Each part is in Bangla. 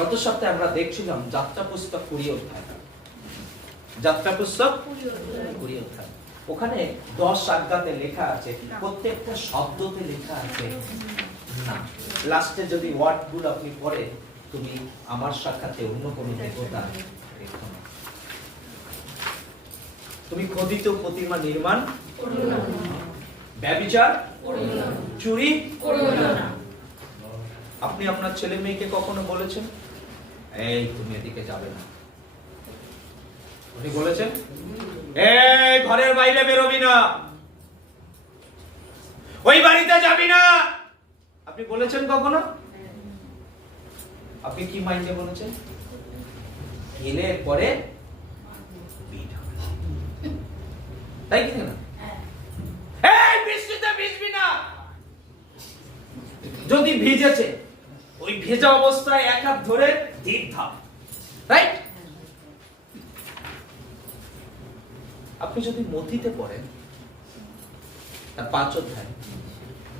গত সপ্তাহে আমরা দেখছিলাম যাত্রা পুস্তক 20 অধ্যায়। যাত্রা পুস্তক 20 অধ্যায়। ওখানে 10 আজ্ঞাতে লেখা আছে, প্রত্যেকটা শব্দতে লেখা আছে না। লাস্টে যদি ওয়ার্ডগুলো আপনি পড়ে, তুমি আমার সাক্ষাতে অন্য কোনো দেবতা রেখো না, তুমি খোদিত প্রতিমা নির্মাণ করো না, ব্যভিচার করো না, চুরি করো না। আপনি আপনার ছেলে মেয়েকে কখনো বলেছেন এই তুমি এদিকে যাবে না? আপনি বলেছেন এই ঘরের বাইরে বেরোবি না, ওই বাড়িতে যাবি না? আপনি বলেছেন কখনো? আপনি কি মাইন্ডে বলেছেন? গেলে পরে তাই কি না? এই বৃষ্টিতে ভিজবি না। যদি ভিজেছে, ওই ভেজা অবস্থায় এক হাত ধরে ধীর ধাপ, রাইট? আপনি যদি মথিতে পড়েন, তার 5 অধ্যায়,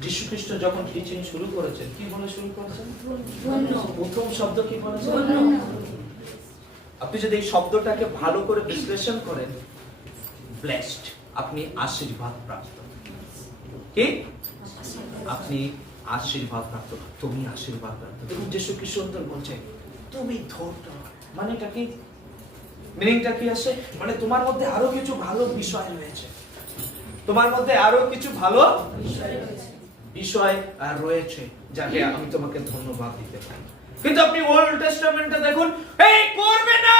যীশু খ্রিস্ট যখন টিচিং শুরু করেছেন, কি বলে শুরু করেছেন? প্রথম শব্দ কি বলেছেন? আপনি যদি এই শব্দটাকে ভালো করে বিশ্লেষণ করেন, ব্লেসড, আপনি আশীর্বাদ প্রাপ্ত। কি? আপনি আশীর্বাদ প্রাপ্ত, তুমি আশীর্বাদ প্রাপ্ত। দেখুন যীশু কি সুন্দর বলছে, তুমি ধন্য। মানেটা কি? মিনিংটা কি আসে? মানে তোমার মধ্যে আরো কিছু ভালো বিষয় রয়েছে, তোমার মধ্যে আরো কিছু ভালো বিষয় রয়েছে, যাকে আমি তোমাকে ধন্যবাদ দিতে পারি। কিন্তু আপনি ওল্ড টেস্টামেন্টে দেখুন, এই করবে না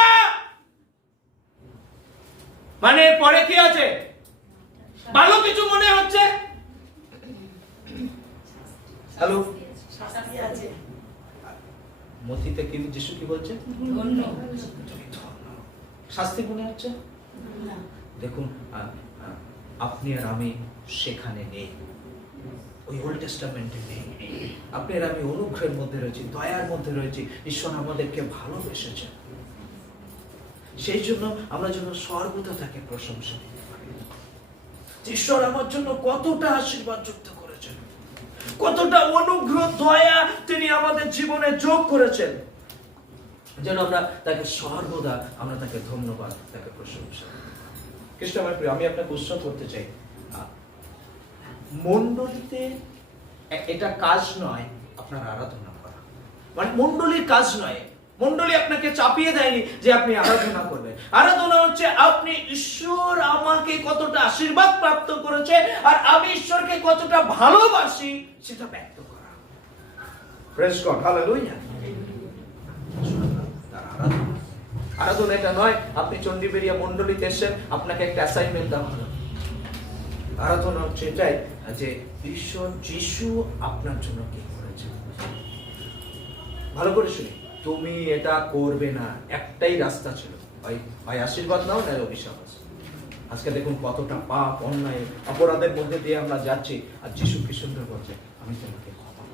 মানে পরে কি আছে? ভালো কিছু মনে হচ্ছে। হ্যালো, শাস্তি আছে। মথিতে কি যীশু কি বলছে? ধন্য। শাস্তি মনে হচ্ছে না। দেখুন আপনি আর আমি সেখানে নেই, ওই ওল্ড টেস্টামেন্টে নেই। আপনি আর আমি অনুগ্রহের মধ্যে রয়েছি, দয়ার মধ্যে রয়েছি। ঈশ্বর আমাদেরকে ভালোবেসেছেন, সেই জন্য আমরা যেন সর্বদা তাকে প্রশংসা দিতে পারি। ঈশ্বর আমার জন্য কতটা আশীর্বাদ যুক্ত করেছেন, কতটা অনুগ্রহ দয়া তিনি আমাদের জীবনে যোগ করেছেন, যেন আমরা তাকে সর্বদা আমরা তাকে ধন্যবাদ, তাকে প্রশংসা। কৃষ্ণ আমার প্রিয়, আমি আপনাকে প্রশ্ন করতে চাই, মণ্ডলীতে এটা কাজ নয় আপনার আরাধনা করা, মানে মণ্ডলীর কাজ নয়। মণ্ডলী আপনাকে চাপিয়ে দেয়নি যে আপনি আরাধনা করবেন। আরাধনা হচ্ছে আপনি ঈশ্বর আমাকে কতটা আশীর্বাদ প্রাপ্ত করেছে আর আমি ঈশ্বরকে কতটা ভালোবাসি সেটা ব্যক্ত করা। Praise God, hallelujah. আরাধনা এটা নয় আপনি চণ্ডীবেরিয়া মণ্ডলীতে এসেছেন, আপনাকে একটা অ্যাসাইনমেন্ট দেওয়া হলো। আরাধনা হচ্ছে এটাই যে ঈশ্বর যিশু আপনার জন্য কি করেছে। ভালো করে শুনি, তুমি এটা করবে না, একটাই রাস্তা ছিল, হয় আশীর্বাদ নাও না অভিশাপ আছে। আজকে দেখুন কতটা পাপ, অন্যায়, অপরাধের মধ্যে দিয়ে আমরা যাচ্ছি, আর যিশু কি সুন্দর বলছে আমি তোমাকে ক্ষমা,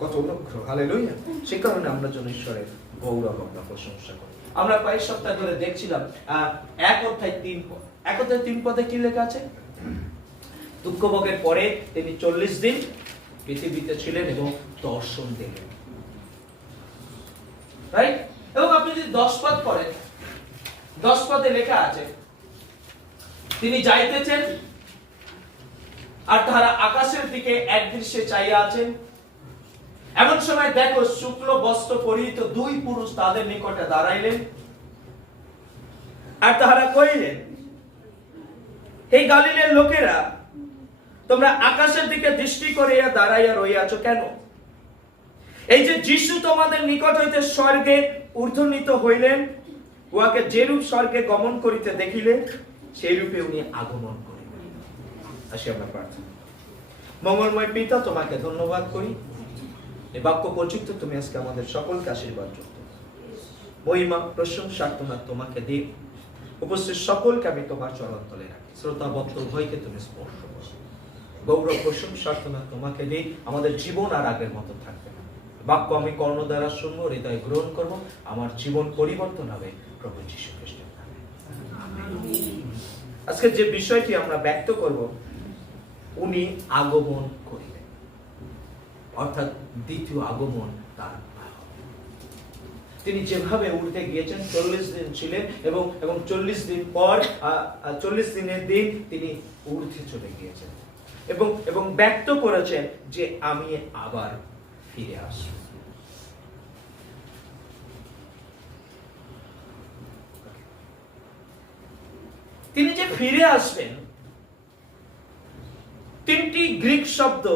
কত অনুগ্রহ, হালেলুয়া। সেই কারণে আমরা যেন ঈশ্বরের গৌরব আমরা প্রশংসা করি। আমরা কয়েক সপ্তাহ ধরে দেখছিলাম 1 অধ্যায় 3 পদ। 1 অধ্যায় 3 পদে কি লেখা আছে? দুঃখ ভোগের পরে তিনি 40 দিন পৃথিবীতে ছিলেন এবং দর্শন দিলেন, রাইট? এবং আপনি যদি 10 পদ পড়েন, 10 পদে লেখা আছে তিনি যাইতেছেন আর তাহারা আকাশের দিকে একদৃশ্যে চাইয়া আছেন। এমন সময় দেখো শুক্ল বস্ত্র পরিহিত 2 পুরুষ তাদের নিকটে দাঁড়াইলেন, আর তাহারা কহিলেন, হে গালিলের লোকেরা, তোমরা আকাশের দিকে দৃষ্টি করিয়া দাঁড়াইয়া রইয়াছ কেন? এই যে যিশু তোমাদের নিকট হইতে স্বর্গে ঊর্ধ্বনীত হইলেন, উহাকে যেরূপ স্বর্গে গমন করিতে দেখিলে সেই রূপে উনি আগমন করিবেন। আসি আমরা প্রার্থনা। মঙ্গলময় পিতা, তোমাকে ধন্যবাদ করি, এই বাক্য পরিচিত তুমি আজকে আমাদের সকলকে আশীর্বাদ যুক্ত। মহিমা প্রশংসা তোমাকে দিই। উপস্থিত সকলকে আমি তোমার চরণ তলে রাখি। শ্রোতা ভক্ত উভয়কে তুমি স্পর্শ করো। গৌরব প্রশংসা তোমাকে দিই। আমাদের জীবন আর আগের মতো থাকবে না। বাক্য আমি কর্ণ দ্বারা শুনবো, হৃদয় গ্রহণ করবো, আমার জীবন পরিবর্তন হবে প্রভু যীশু খ্রিস্টের নামে। আজকে যে বিষয়টি আমরা ব্যক্ত করব, উনি আগমন করিবেন, অর্থাৎ দ্বিতীয় আগমন তার তিনি যেভাবে উঠতে গিয়েছেন 40 দিন ছিলেন এবং 40 দিন পর 40 দিনের দিন তিনি ঊর্ধ্বে চলে গিয়েছেন এবং ব্যক্ত করেছেন যে আমি আবার ফিরে আসব। তিনি যে ফিরে আসবেন, তিনটি গ্রিক শব্দ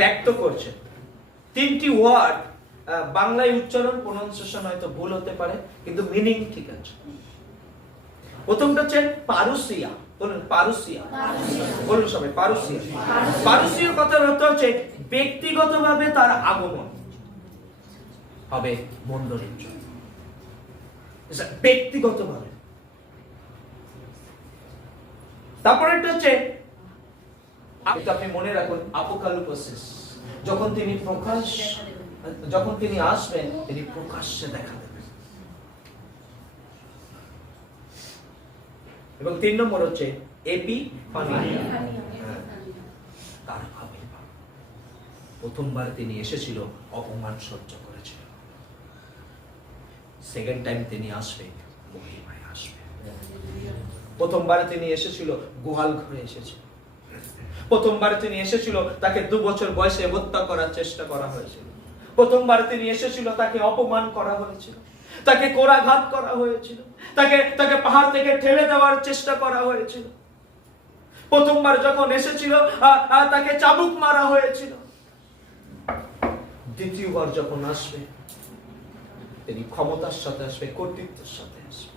ব্যক্ত করছেন, তিনটি ওয়ার্ড। বাংলায় উচ্চারণ প্রনাউন্সিয়েশন হয়তো ভুল হতে পারে, কিন্তু মিনিং ঠিক আছে। প্রথমটা হচ্ছে পারুসিয়া। বলুন পারুসিয়া, বলুন সবাই পারুসিয়া। পারুসিয়ার কথার অর্থ হচ্ছে ব্যক্তিগতভাবে তার আগমন হবে মণ্ডলীর জন্য, ব্যক্তিগতভাবে। তারপরে একটা হচ্ছে, আপনি মনে রাখুন, অ্যাপোকালিপসিস, যখন তিনি আসবেন, তিনি প্রকাশ্যে দেখা দেবেন। এবং 3 নম্বর হচ্ছে এপিফানিয়া, তার আবির্ভাব। প্রথমবার তিনি এসেছিল, অপমান সহ্য করেছিল। সেকেন্ড টাইম তিনি আসবে, মহিমায় আসবে। প্রথমবার তিনি এসেছিল, গোহাল ঘরে এসেছিল। প্রথমবার তিনি এসেছিল, তাকে 2 বছর বয়সে হত্যা করার চেষ্টা করা হয়েছিল। প্রথমবার তিনি এসেছিল, তাকে অপমান করা হয়েছিল, তাকে কোরাঘাত করা হয়েছিল, তাকে পাহাড় থেকে ঠেলে দেওয়ার চেষ্টা করা হয়েছিল। প্রথমবার যখন এসেছিল, তাকে চাবুক মারা হয়েছিল। দ্বিতীয়বার যখন আসবে, তিনি ক্ষমতার সাথে আসবে, কর্তৃত্বের সাথে আসবে।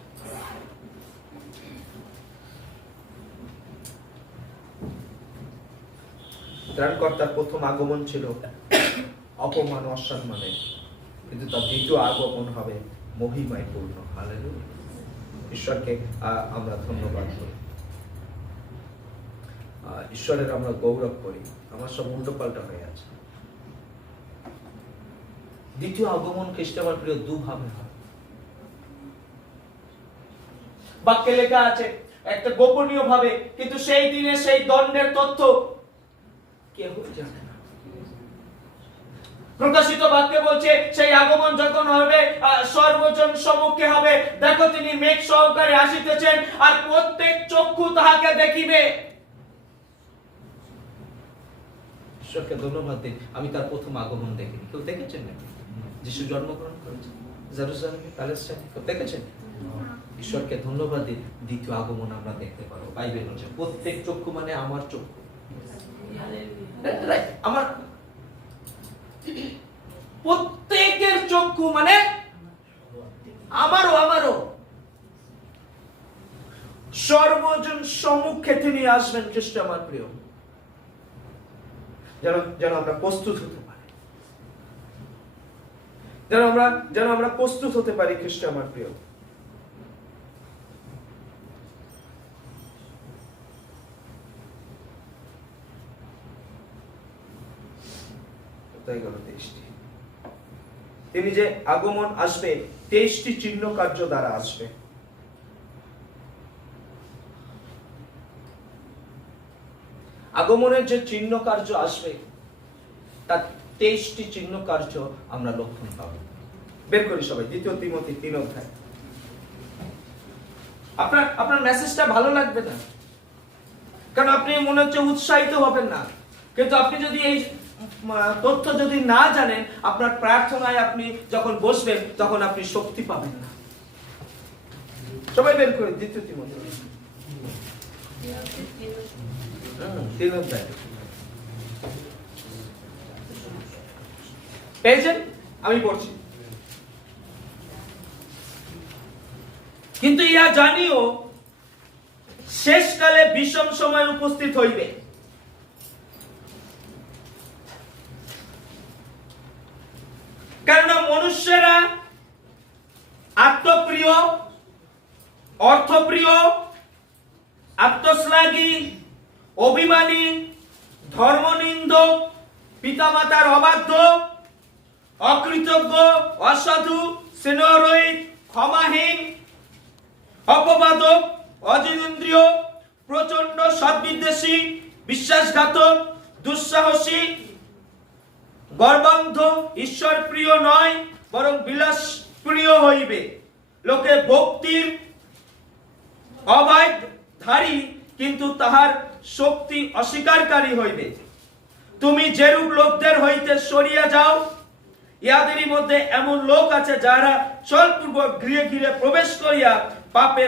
ত্রাণকর্তার প্রথম আগমন ছিল অপমান অসম্মানে, কিন্তু তার দ্বিতীয় আগমন হবে মহিমায় পূর্ণ। হালেলুয়া। ঈশ্বরকে আমরা ধন্যবাদ করি, ঈশ্বরের আমরা গৌরব করি। আমার সব উল্টো পাল্টা হয়ে আছে। দ্বিতীয় আগমন খ্রিস্টানের প্রিয় দুভাবে হয়। বাক্যে লেখা আছে একটা গোপনীয় ভাবে, কিন্তু সেই দিনে সেই দণ্ডের তথ্য কেউ জানে না। প্রকাশিত বাক্যে বলছে সেই আগমন যখন হবে, সর্বজন সম্মুখে হবে। দেখো তিনি মেঘ সহকারে আসিতেছেন, আর প্রত্যেক চক্ষু তাহাকে দেখিবে। ঈশ্বরকে ধন্যবাদ দিন, আমি তার প্রথম আগমন দেখিনি। কেউ দেখেছেন নাকি? যিশু জন্মগ্রহণ করেছেন জেরুজালেমে, প্যালেস্টাইনে, কেউ দেখেছেন? ঈশ্বরকে ধন্যবাদ দিন, দ্বিতীয় আগমন আমরা দেখতে পাবো। বাইবেল বলছে প্রত্যেক চক্ষু মানে আমার চক্ষু, আমার প্রত্যেকের চক্ষু মানে আমারও। সর্বজন সম্মুখে তিনি আসবেন খ্রিস্ট আমার প্রিয়। যেন আমরা প্রস্তুত হতে পারি, যেন আমরা প্রস্তুত হতে পারি খ্রিস্ট আমার প্রিয়। তিনি যে আগমন আসবে 23টি চিহ্ন কার্য দ্বারা আসবে। আগমনের যে চিহ্ন কার্য আসবে, তার 23টি চিহ্ন কার্য আমরা লক্ষণ পাবো। বের করি সবাই, 2 তিমোথী 3 অধ্যায়। আপনার মেসেজটা ভালো লাগবে না, কারণ আপনি মনে হচ্ছে উৎসাহিত হবেন না। কিন্তু আপনি যদি এই তথ্য যদি না জানেন, আপনার প্রার্থনায় আপনি যখন বসবেন, তখন আপনি শক্তি পাবেন না। সবাই বের করে 2 তিমোথী 3 অধ্যায়। পেয়েছেন? আমি পড়ছি। কিন্তু ইহা জানিও, শেষকালে বিষম সময় উপস্থিত হইবে। কেননা মনুষ্যরা আত্মপ্রিয়, অর্থপ্রিয়, আত্মশ্লাঘী, অভিমানী, ধর্মনিন্দক, পিতামাতার অবাধ্য, অকৃতজ্ঞ, অসাধু, স্নেহরহিত, ক্ষমাহীন, অপবাদক, অজিতেন্দ্রিয়, প্রচন্ড সদ্বিদ্বেষী, বিশ্বাসঘাতক, দুঃসাহসী, গর্বান্ধ, ঈশ্বর প্রিয় নয়, বরং বিলাস প্রিয় হইবে, লোকে ভক্তির অবাধ্যধারী, কিন্তু তাহার শক্তি অস্বীকারী হইবে। তুমি যেরূপ লোকদের হইতে সরিয়া যাও, ইহাদেরই মধ্যে এমন লোক আছে যারা চলপূর্বক গৃহে গৃহে প্রবেশ করিয়া পাপে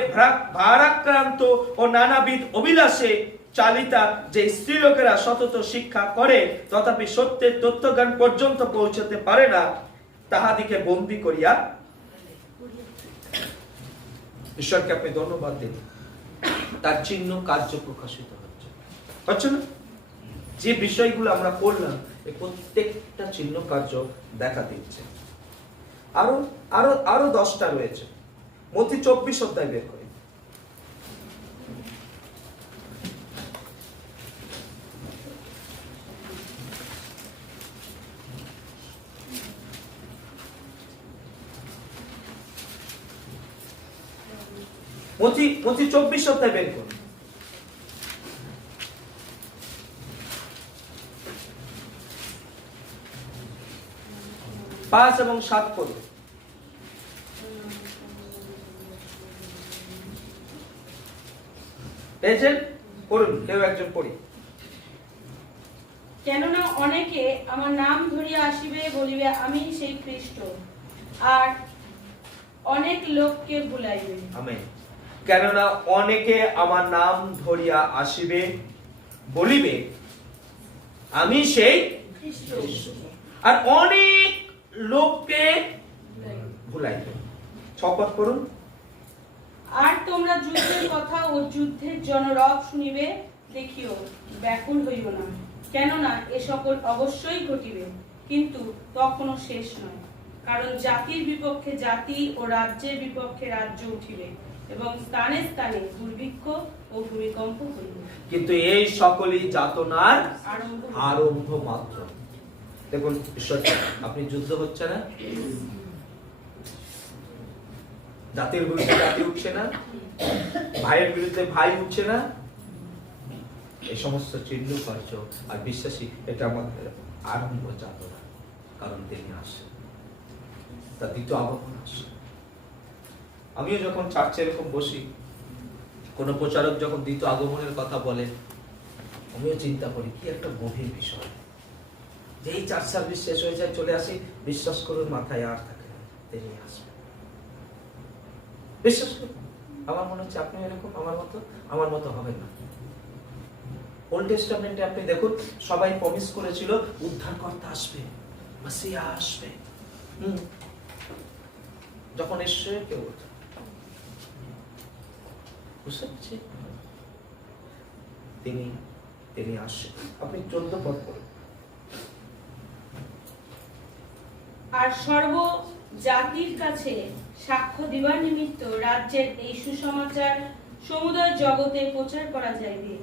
ভারাক্রান্ত ও নানাবিধ অভিলাষে চালিতা যে স্ত্রীলোকেরা সতত শিক্ষা করে তথাপি সত্যের তত্ত্বজ্ঞান পর্যন্ত পৌঁছতে পারে না, তাহাদিকে বন্দী করিয়া। ঈশ্বরকে আপনি ধন্যবাদ দিন, তার চিহ্ন কার্য প্রকাশিত হচ্ছে না? যে বিষয়গুলো আমরা পড়লাম এই প্রত্যেকটা চিহ্ন কার্য দেখা দিচ্ছে। আরো আরো আরো 10টা রয়েছে। মথি 24 অধ্যায় বের করি। মথি 24 অধ্যায় বের করি। 5 এবং 7 পড়ে। পেয়েছেন? পড়ুন, কেউ একজন পড়ি। কেননা অনেকে আমার নাম ধরিয়া আসিবে, বলিবে আমি সেই খ্রিস্ট, আর অনেক লোককে ভুলাইবে। আমেন। কেননা অনেকে আমার নাম ধরিয়া আসিবে, বলিবে আমি সেই খ্রিস্ট, আর অনেক লোককে ভুলাইবে। 6 পদ পড়ুন। আর তোমরা যুদ্ধের কথা ও যুদ্ধের জনরব শুনিবে, দেখিও ব্যাকুল হইব না, কেননা এ সকল অবশ্যই ঘটিবে, কিন্তু তখনও শেষ নয়। কারণ জাতির বিপক্ষে জাতি ও রাজ্যের বিপক্ষে রাজ্য উঠিবে, এবং স্থানে স্থানে দুর্ভিক্ষ ও ভূমিকম্প হইবে। কিন্তু এই সকলই যাতনার আরম্ভ মাত্র। দেখুন ঈশ্বর, আপনি যুদ্ধ হচ্ছে না, জাতির বিরুদ্ধে জাতি উঠছে না, ভাইয়ের বিরুদ্ধে ভাই উঠছে না, এই সমস্ত চিহ্ন কার্য আর বিশ্বাসী, এটা আমাদের আরম্ভ যাতনা। কারণ তিনি আসে, তার দ্বিতীয় আগমন আসে। আমিও যখন চার্চে এরকম বসি, কোন প্রচারক যখন দ্বিতীয় আগমনের কথা বলে, আমিও চিন্তা করি কি একটা গভীর বিষয়। যেই চার্চ সার্ভিস শেষ হয়ে যায়, চলে আসি, বিশ্বাস করুন মাথায় আর থাকে না, তিনি আসবে। বিশ্বাস করুন, আমার মনে হচ্ছে আপনি এরকম আমার মতো হবেন না। ওল্ড টেস্টামেন্টে আপনি দেখুন, সবাই প্রমিস করেছিল উদ্ধারকর্তা আসবে, মেসিয়া আসবে। যখন এসে কেউ বুঝতে পারছি তিনি আসে। আপনি 14 পদ পড়ুন। আর সর্ব জাতির কাছে সাক্ষ্য দিবার নিমিত্ত রাজ্যের এই সুসমাচার সমুদয় জগতে প্রচার করা যাইবে,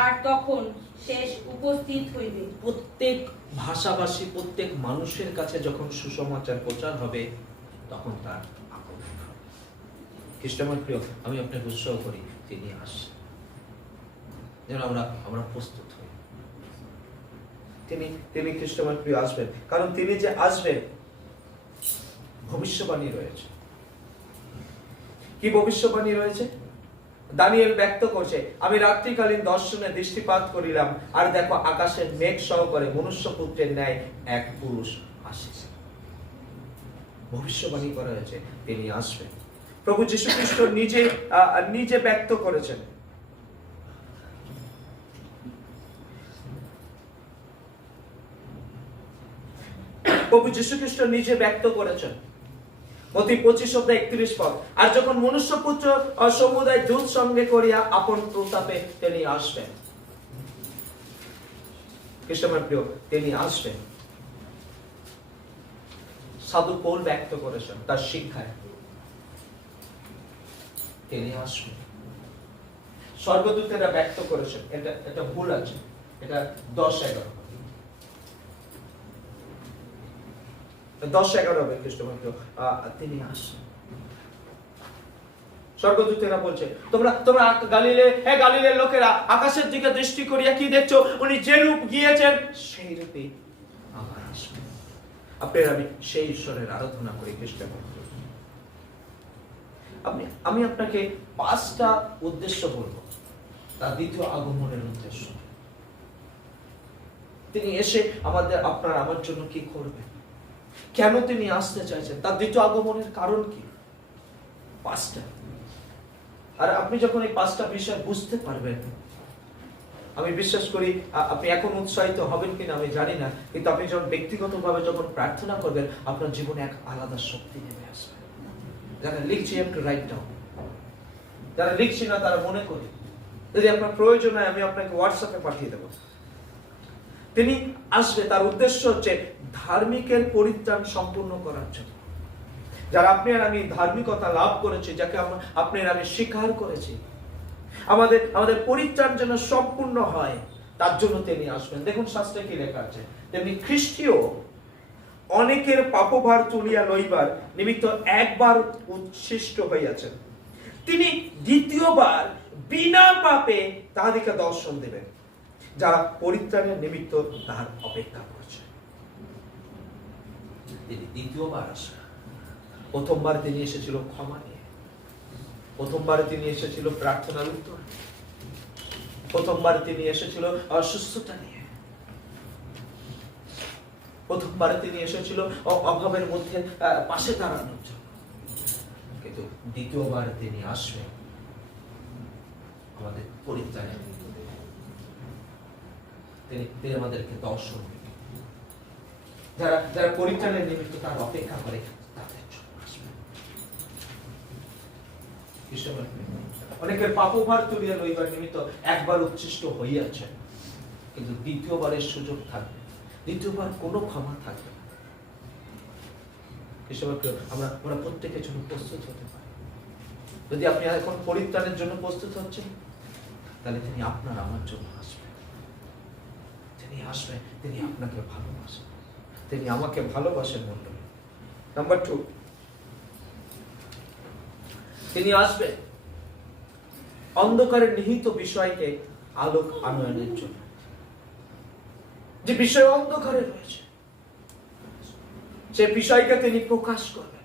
আর তখন শেষ উপস্থিত হইবে। প্রত্যেক ভাষাভাষী প্রত্যেক মানুষের কাছে যখন সুসমাচার প্রচার হবে, তখন তার আগমন হবে। খ্রিস্টানের প্রিয়, আমি আপনাকে উৎসাহ করি, তিনি আসেন, যেন আমরা প্রস্তুত হই। তিনি খ্রিস্টানের প্রিয় আসবেন, কারণ তিনি যে আসবেন ভবিষ্যবাণী রয়েছে। কি ভবিষ্যবাণী রয়েছে? দানিয়েল ব্যক্ত করছে, আমি রাত্রিকালীন দর্শনে দৃষ্টিপাত করিলাম, আর দেখো আকাশের মেঘ সহকারে মনুষ্যপুত্রের ন্যায় এক পুরুষ আসিছে। ভবিষ্যবাণী করা হয়েছে, তিনি আসবেন। প্রভু যীশু খ্রিস্ট নিজে ব্যক্ত করেছেন। প্রভু যীশু খ্রিস্ট নিজে ব্যক্ত করেছেন। মথি 25 অধ্যায় 31 পদ। আর যখন মনুষ্যপুত্র সমুদায় দূত সঙ্গে করিয়া আপন প্রতাপে তিনি আসবেন। খ্রিস্টের প্রিয়, তিনি আসবেন। সাধু পৌল ব্যক্ত করেছেন তার শিক্ষায়, তিনি আসবেন। স্বর্গদূতেরা ব্যক্ত করেছেন, এটা ভুল আছে, এটা 10-11 হবে খ্রিস্টমাস। তিনি আসেন। স্বর্গদূতেরা বলছে, তোমরা গালিলের লোকেরা আকাশের দিকে দৃষ্টি করিয়া কি দেখছো? উনি যে রূপ গিয়েছেন সেই রূপে আবার আসবেন। আপনার আমি সেই ঈশ্বরের আরাধনা করি খ্রিস্টান। আমি আপনাকে 5টা উদ্দেশ্য বলবো তার দ্বিতীয় আগমনের উদ্দেশ্য। তিনি এসে আপনার আমার জন্য কি করবেন, কেন তিনি আসতে চাইছেন, তার দ্বিতীয় আগমনের কারণ কি, 5টা। আর আপনি যখন এই 5টা বিষয় বুঝতে পারবেন, আমি বিশ্বাস করি আপনি এখন উৎসাহিত হবেন কিনা আমি জানি না, কিন্তু আপনি যখন ব্যক্তিগতভাবে যখন প্রার্থনা করবেন, আপনার জীবনে এক আলাদা শক্তি নেমে আসবে। যারা লিখছি একটু রাইট ডাউন, যারা লিখছি না তারা মনে করি, যদি আপনার প্রয়োজন হয় আমি আপনাকে হোয়াটসঅ্যাপে পাঠিয়ে দেব। তিনি আসবে, তার উদ্দেশ্য হচ্ছে ধার্মিকের পরিত্রাণ সম্পূর্ণ করার জন্য। যারা আপনি আর আমি ধার্মিকতা লাভ করেছি, যাকে আপনি আর আমি স্বীকার করেছি, আমাদের পরিত্রাণ যেন সম্পূর্ণ হয়, তার জন্য তিনি আসবেন। দেখুন শাস্ত্রে কি লেখা আছে, তেমনি খ্রিস্টীয় অনেকের পাপভার তুলিয়া লইবার নিমিত্ত একবার উচ্ছিষ্ট হইয়াছেন, তিনি দ্বিতীয়বার বিনা পাপে তাহাদিকে দর্শন দেবেন, যারা পরিত্রাণের নিমিত্ত তাহার অপেক্ষা করছে। তিনি দ্বিতীয়বার আসবেন। প্রথমবার তিনি এসেছিল ক্ষমা নিয়ে, প্রথমবার তিনি এসেছিল প্রার্থনার উত্তর, প্রথমবার তিনি এসেছিল অসুস্থতা নিয়ে, প্রথমবার তিনি এসেছিল অভাবের মধ্যে পাশে দাঁড়ানোর জন্য। কিন্তু দ্বিতীয়বার তিনি আসবেন আমাদের পরিত্রাণের নিমিত্ত। তিনি আমাদেরকে দর্শন দেবেন, যারা পরিত্রাণের নিমিত্ত তার অপেক্ষা করে তাদের জন্য আসবেন। অনেকের পাপভার তুলিয়া লইবার নিমিত্ত একবার উচ্ছিষ্ট হইয়াছে, কিন্তু দ্বিতীয়বারের সুযোগ থাকবে, দ্বিতীয়বার কোনো ক্ষমা থাকবে না। আমরা প্রত্যেকের জন্য প্রস্তুত হতে পারি। যদি আপনি এখন পরিত্রাণের জন্য প্রস্তুত হচ্ছেন, তাহলে তিনি আপনার আমার জন্য আসবেন। তিনি আসবেন, তিনি আপনাকে ভালোবাসেন, তিনি আমাকে ভালোবাসেন। মণ্ডলী নাম্বার 2, তিনি আসবেন অন্ধকারের নিহিত বিষয়কে আলোক আনয়নের জন্য। যে বিষয় অন্ধকারে রয়েছে, সে বিষয়কে তিনি প্রকাশ করবেন।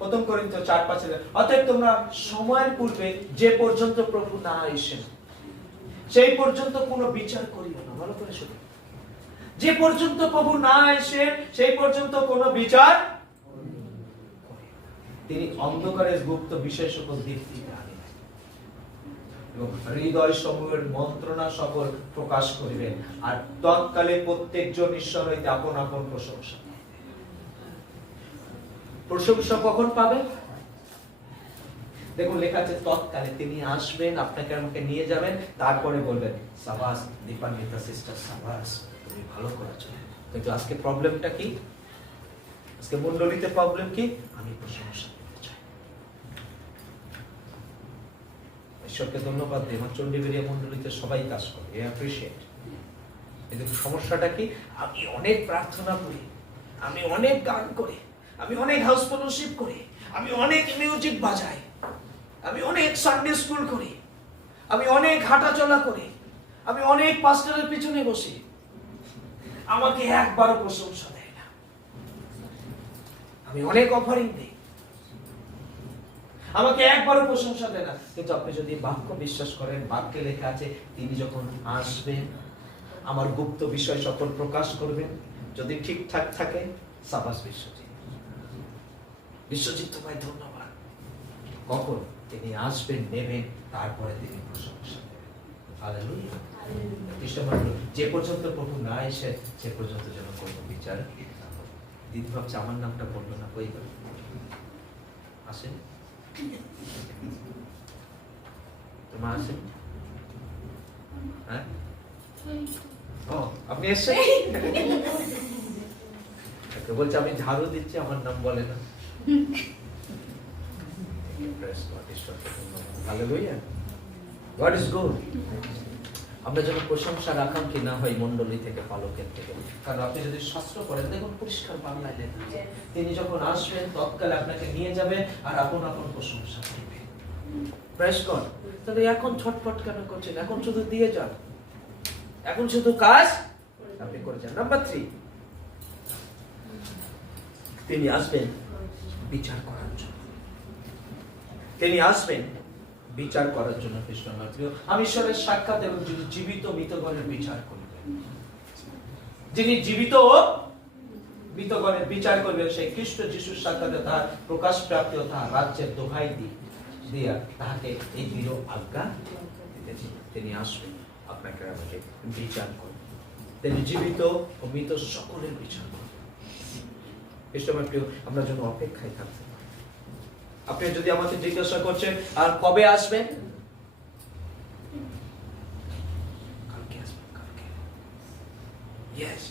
প্রথম করিন্থীয় 4:5 অতএব তোমরা সময়ের পূর্বে যে পর্যন্ত প্রভু না আসেন সেই পর্যন্ত কোনো বিচার করিও না। ভালো করে শুনুন, যে পর্যন্ত প্রভু না আসেন সেই পর্যন্ত কোনো বিচার। তিনি অন্ধকারের গুপ্ত বিষয় সকল দিক থেকে আনিবেন এবং হৃদয় সমূহের মন্ত্রণা সকল প্রকাশ করিবেন, আর তৎকালে প্রত্যেকজন ঈশ্বর হইতে আপন আপন প্রশংসা। প্রশংসা কখন পাবে? দেখুন লেখা আছে তৎকালে। তিনি আসবেন, আপনাকে আমাকে নিয়ে যাবেন, তারপরে বলবেন সাবাস দীপান্বিতা সিস্টার, সাবাস তুমি ভালো করেছো। কিন্তু আজকে প্রবলেমটা কি? আজকে মণ্ডলীতে প্রবলেম কি? আমি প্রশংসা করতে চাই। ঈশ্বরকে ধন্যবাদ দিই, আমার চণ্ডীবেরিয়া মণ্ডলীতে সবাই কাজ করে, আই অ্যাপ্রিশিয়েট। কিন্তু সমস্যাটা কি? আমি অনেক প্রার্থনা করি, আমি অনেক গান করি, আমি অনেক হাউস ফেলোশিপ করি, আমি অনেক মিউজিক বাজাই, আমি অনেক সানডে স্কুল করি, আমি অনেক হাঁটাচলা করি, আমি অনেক পাস্টরের পিছনে বসি, আমাকে একবারও প্রশংসা দেয় না। আমি অনেক অফারিং দিই, আমাকে একবারও প্রশংসা দেয় না। কিন্তু আপনি যদি বাক্য বিশ্বাস করেন, বাক্যে লেখা আছে তিনি যখন আসবেন আমার গুপ্ত বিষয় সকল প্রকাশ করবেন। যদি ঠিকঠাক থাকে, সাবাস বিশ্বজিৎ, বিশ্বজিৎ তোমায় ধন্যবাদ। কখন? তিনি আসবেন, নেবেন, তারপরে তিনি প্রশংসা দেবেন। হালেলুয়া। যে পর্যন্ত প্রভু না এসে সে পর্যন্ত যেন কোনো বিচার। দিদি ভাবছে আমার নামটা বললো না, কই আসেন তোমার আসেন? হ্যাঁ, ও আপনি এসছেন? বলছে আমি ঝাড়ু দিচ্ছি, আমার নাম বলে না। God is good. আমরা যেন প্রশংসা রাখাম কি না হয় মণ্ডলী থেকে, পালকের থেকে। কারণ আপনি যদি শাস্ত্র পড়েন, দেখুন পরিষ্কার বাংলায় লেখা আছে তিনি যখন আসবেন তৎকালে আপনাকে নিয়ে যাবে আর আপন আপন প্রশংসা করবে। Press god. তাহলে এখন ছটফট কেন করছেন? এখন শুধু দিয়ে যান, এখন শুধু কাজ আপনি করেছেন। নাম্বার 3, তিনি আসবেন বিচার করার জন্য। তিনি আসবেন বিচার করার জন্য। কৃষ্ণ আমার প্রিয়, আমি ঈশ্বরের সাক্ষাৎ এবং যিনি জীবিত মৃতগণের বিচার করবেন, যিনি জীবিত ও মৃতগণের বিচার করবেন, সেই খ্রিস্ট যিশুর সাক্ষাতে তার প্রকাশ প্রাপ্তি ও তাহার রাজ্যের দোহাই দিয়া তাহাকে এই দৃঢ় আজ্ঞা দিতেছি, তিনি আসবেন আপনাকে আমাকে বিচার করবেন। তিনি জীবিত ও মৃত সকলের বিচার করবেন। খ্রিস্ট আমার প্রিয়, আমরা যেন অপেক্ষায় থাকতে পারি। আপনি যদি আমাকে জিজ্ঞাসা করছেন আর কবে আসবেন, কালকে আসবেন। কালকে, ইয়েস,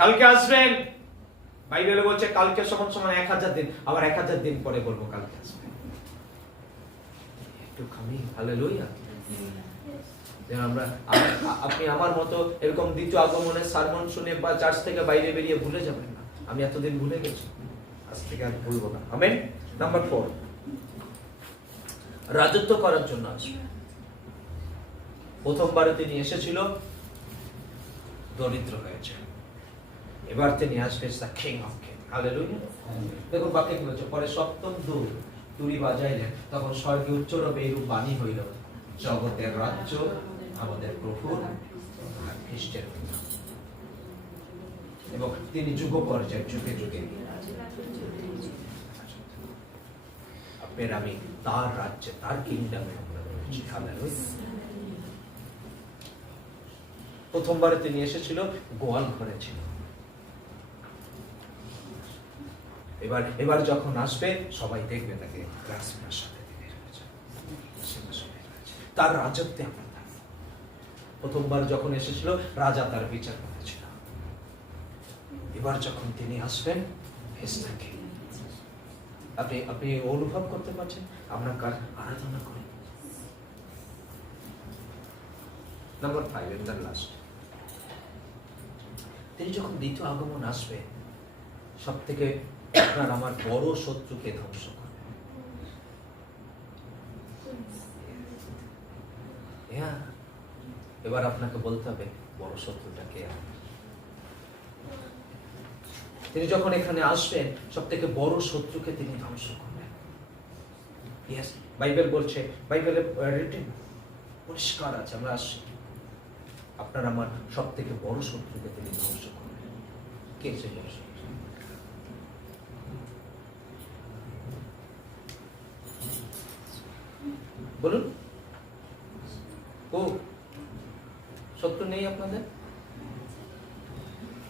কালকে আসবেন। বাইবেলে বলছে কালকে সমান সমান 1000 দিন, আবার 1000 দিন পরে বলবো কালকে আসবেন। একটু কামিং, হালেলুয়া। যেন আমরা, আপনি আমার মতো এরকম দ্বিতীয় আগমনের সারমন শুনে বা চার্চ থেকে বাইরে বেরিয়ে ভুলে যাবেন না। আমি এতদিন ভুলে গেছি, আজ থেকে আর ভুলবো না। আমেন। নাম্বার 4, রাজত্ব করার জন্য আসবে। প্রথমবারে তিনি এসেছিল দরিদ্র হয়েছে, এবার তিনি আসবে the king of king. Hallelujah. দেখুন বাক্যে কি বলছে, পরে সপ্তম দূত তুরি বাজাইলেন, তখন স্বর্গে উচ্চরূপে এইরূপ বাণী হইল, জগতের রাজ্য আমাদের প্রভুর খ্রিস্টের, এবং তিনি যুগ পর্যায়ে যুগে যুগে আপনার আমি তার রাজ্যে, তার কিংডমে আমরা রয়েছি। হালেলুয়া। প্রথমবারে তিনি এসেছিল গোয়াল ঘরে ছিল, এবার যখন আসবে সবাই দেখবে তাকে রাজপ্রাসাদে তার রাজত্বে আমরা থাকবো। প্রথমবার যখন এসেছিল রাজা তার বিচার করেছিল, এবার যখন তিনি আসবেন আপনি অনুভব করতে পারছেন আমরা কার আরাধনা করি। নাম্বার 5 এন্ড দ্য লাস্ট, তিনি যখন দ্বিতীয় আগমন আসবে সব থেকে আপনার আমার বড় শত্রুকে ধ্বংস করবে। এবার আপনাকে বলতে হবে বড় শত্রুটা কে। তিনি যখন এখানে আসবেন সব থেকে বড় শত্রুকে তিনি ধ্বংস করবেন। ইয়েস, বাইবেল বলছে, বাইবেলে রিটেন পরিষ্কার আছে, আমরা আসছি, আপনার আমার সব থেকে বড় শত্রুকে তিনি ধ্বংস করবেন। কে সে বড় শত্রু? বলুন। ও শত্রু নেই আপনাদের?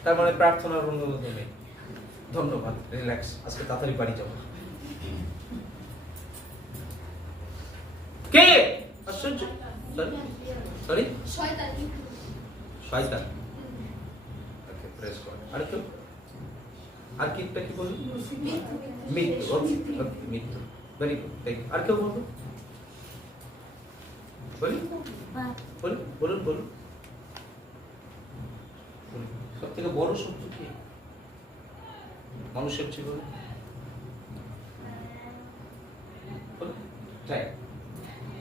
তার মানে প্রার্থনার অনুরোধ নেই। ধন্যবাদ, রিল্যাক্স, আজকে তাড়াতাড়ি বাড়ি যাবো। কে? আশ্চর্য। সরি, শয়তান। ওকে, প্রেজ গড। আর কি? আর কি বলুন? মৃত্যু। ওকে, মৃত্যু। Very good, thank you. আর কেউ বলুন? বলুন। সব থেকে বড় শত্রু কি মানুষের জীবনে?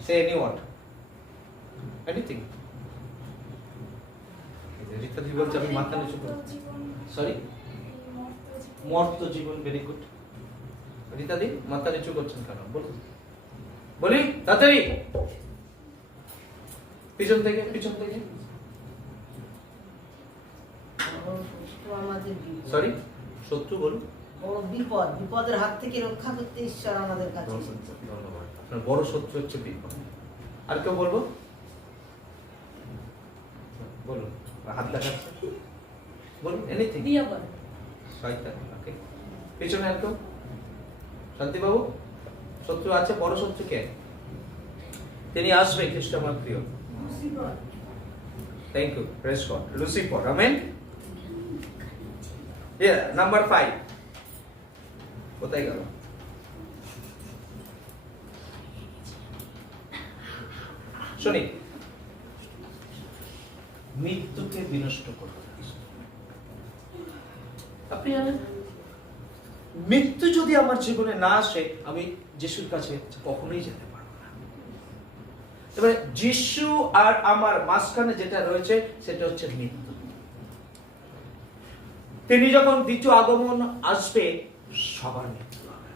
Say anything. রীতাদি বলছে আমি মাথা নিচু করব। সরি, মর্ত জীবন। Very good. রীতাদি মাথা নিচু করছেন কেন? বলি তাড়াতাড়ি। পিছন থেকে। সরি, শত্রু বলুন। বিপদের হাত থেকে রক্ষা করতে ঈশ্বর আমাদের কাছে। ধন্যবাদ। আপনার বড় শত্রু হচ্ছে বিপদ। আর কেউ বলবো? বলুন, হাত দেখাচ্ছে, বলুন এনিথিং। শয়তান। ওকে, পিছনে আর কেউ? শান্তি বাবু, শত্রু আছে, বড় শত্রু কে? তিনি আসবে, খ্রিস্ট আমার প্রিয়। Thank you, praise God. Lucifer. Amen. Number 5 কোথায় গেল? শুনি, মৃত্যুকে বিনষ্ট করবে। আপনি জানেন মৃত্যু যদি আমার জীবনে না আসে আমি যিশুর কাছে কখনোই যেতে পারবো না। এবারে যিশু আর আমার মাঝখানে যেটা রয়েছে সেটা হচ্ছে মৃত্যু। তিনি যখন দ্বিতীয় আগমন আসবে সবার মৃত্যু হবে।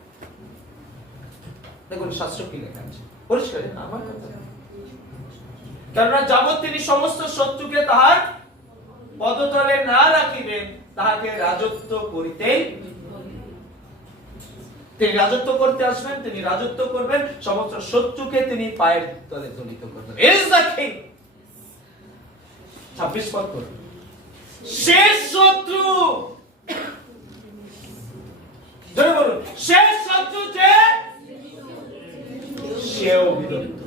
দেখুন শাস্ত্র কি লেখা আছে পরিষ্কার, আমার কথা না। কেননা যাবৎ তিনি সমস্ত শত্রুকে তাহার পদতলে না রাখিবেন তাহাকে রাজত্ব করিতেই, তিনি রাজত্ব করতে আসবেন, তিনি রাজত্ব করবেন, সমস্ত শত্রুকে তিনি পায়ের তলে দলিত করবেন। Is the king. 26 পদ করুন। শেষ শত্রু, জোরে বলুন, শেষ শত্রু যে সেও বিরক্ত।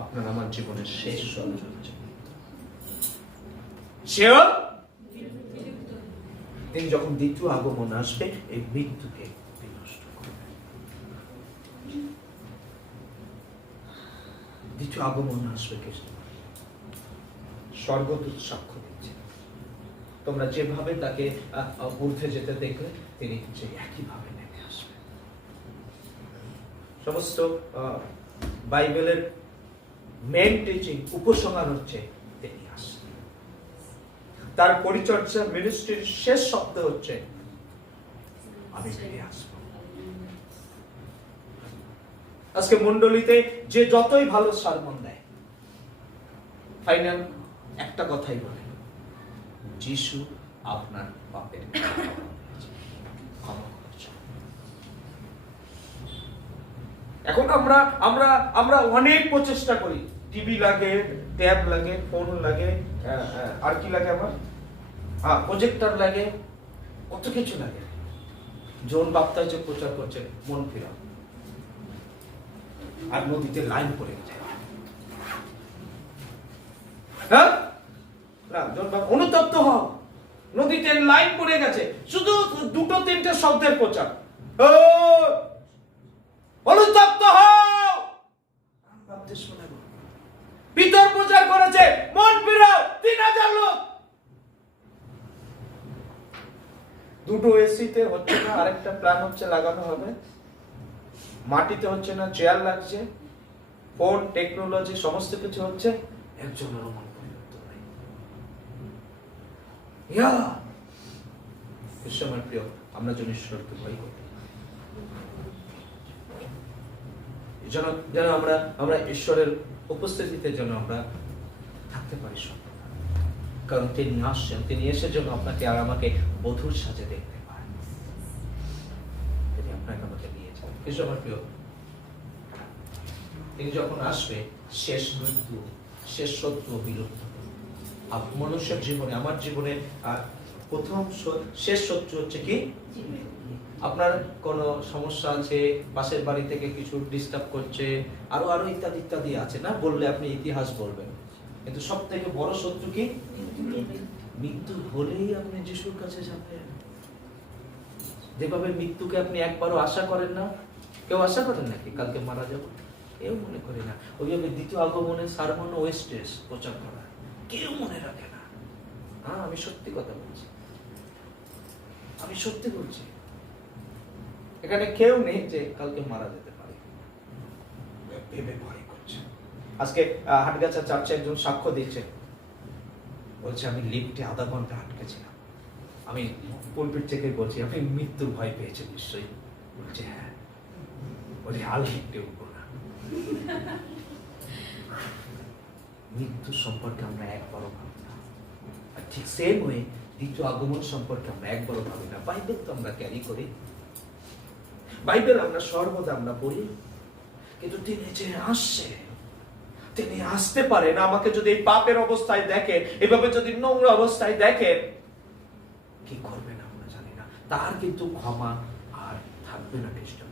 আপনার আমার জীবনের শেষ শত্রু হচ্ছে সেও। তিনি যখন দ্বিতীয় আগমন আসবে এই মৃত্যুকে বিনষ্ট করবে। দ্বিতীয় আগমন আসবে খ্রিস্ট, স্বর্গদূত সাক্ষ্য দিচ্ছে, তোমরা যেভাবে তাকে ঊর্ধ্বে যেতে দেখবে তিনি যে একইভাবে নেমে আসবে। সমস্ত বাইবেলের মেন টিচিং উপসংহার হচ্ছে তিনি আসবেন। তার পরিচর্যা মিনিস্ট্রির শেষ শব্দ হচ্ছে আমি ফিরে আসবো। আজকে মণ্ডলীতে যে যতই ভালো সারমন দেয়, ফাইনাল একটা কথাই বলে, যিশু আপনার পাপের ক্ষমা করছেন। এখন আমরা অনেক প্রচেষ্টা করি, টিভি লাগে, ট্যাব লাগে, ফোন লাগে, আর কি লাগে আমার, প্রজেক্টর লাগে, কত কিছু লাগে। জন বাপ্তায় যে প্রচার করছে মন ফেরা, আর নদীতে লাইন পড়ে গেছে। হ্যাঁ না, জন অনুতপ্ত হও, নদীতে লাইন পড়ে গেছে, শুধু 2-3টে শব্দের প্রচার, অনুতপ্ত হও। পিতর প্রচার করেছে মন ফিরাও, 3000 লোক। 2টো এসিতে হচ্ছে না, আরেকটা প্ল্যান হচ্ছে লাগানো হবে, মাটিতে হচ্ছে না, চেয়ার লাগছে, ফোন টেকনোলজি সমস্ত কিছু হচ্ছে, একজনেরও মন পরিবর্তন নাই। ঈশ্বরের প্রিয়, আমরা যেন ঈশ্বরকে ভয় করি, যেন আমরা ঈশ্বরের উপস্থিতিতে যেন আমরা থাকতে পারি সব। কারণ তিনি আসছেন, তিনি এসে যেন আপনাকে আর আমাকে বধূর সাজে দেখতে পান, তিনি আপনাকে আমাকে নিয়ে যান। ঈশ্বরের প্রিয়, তিনি যখন আসবে শেষ মৃত্যু, শেষ শত্রু বিলুপ্ত। মনুষ্যের জীবনে, আমার জীবনে প্রথম শেষ শত্রু হচ্ছে কি? আপনার কোনো সমস্যা আছে, পাশের বাড়ি থেকে কিছু ডিস্টার্ব করছে, আরো ইত্যাদি ইত্যাদি আছে না, বললে আপনি ইতিহাস বলবেন। কিন্তু সব থেকে বড় শত্রু কি? মৃত্যু হলেই আপনি যিশুর কাছে যাবেন। যেভাবে মৃত্যুকে আপনি একবারও আশা করেন না, কেউ আশা করেন নাকি কালকে মারা যাব? কেউ মনে করে না। ওইভাবে দ্বিতীয় আগমনে সারমন ওয়েস্টেজ প্রচার করা কেউ মনে রাখে না। আমি সত্যি কথা বলছি, আমি সত্যি বলছি, এখানে কেউ নেই যে কালকে মারা যেতে পারে ভেবে ভয় করছে। আজকে হাটগাছা চার্চে একজন সাক্ষ্য দিচ্ছে, বলছে আমি লিফটে আধা ঘন্টা আটকেছিলাম, আমি পুলপিট থেকে বলছি আমি মৃত্যুর ভয় পেয়েছি নিশ্চয়ই। বলছে হ্যাঁ, বলে আর লিফটে উঠবো না। মৃত্যু সম্পর্কে আমরা একবারও ভাবি না, আর ঠিক সেম ওয়ে দ্বিতীয় আগমন সম্পর্কে আমরা একবারও ভাবি না। বাইবেল তো আমরা ক্যারি করি, বাইবেল আমরা সর্বদা আমরা পড়ি, কিন্তু তিনি যে আসছে, তিনি আসতে পারেন। আমাকে যদি এই পাপের অবস্থায় দেখেন, এভাবে যদি নোংরা অবস্থায় দেখেন, কি করবেন আমরা জানি না। তার কিন্তু ক্ষমা আর থাকবে না খ্রিস্টান।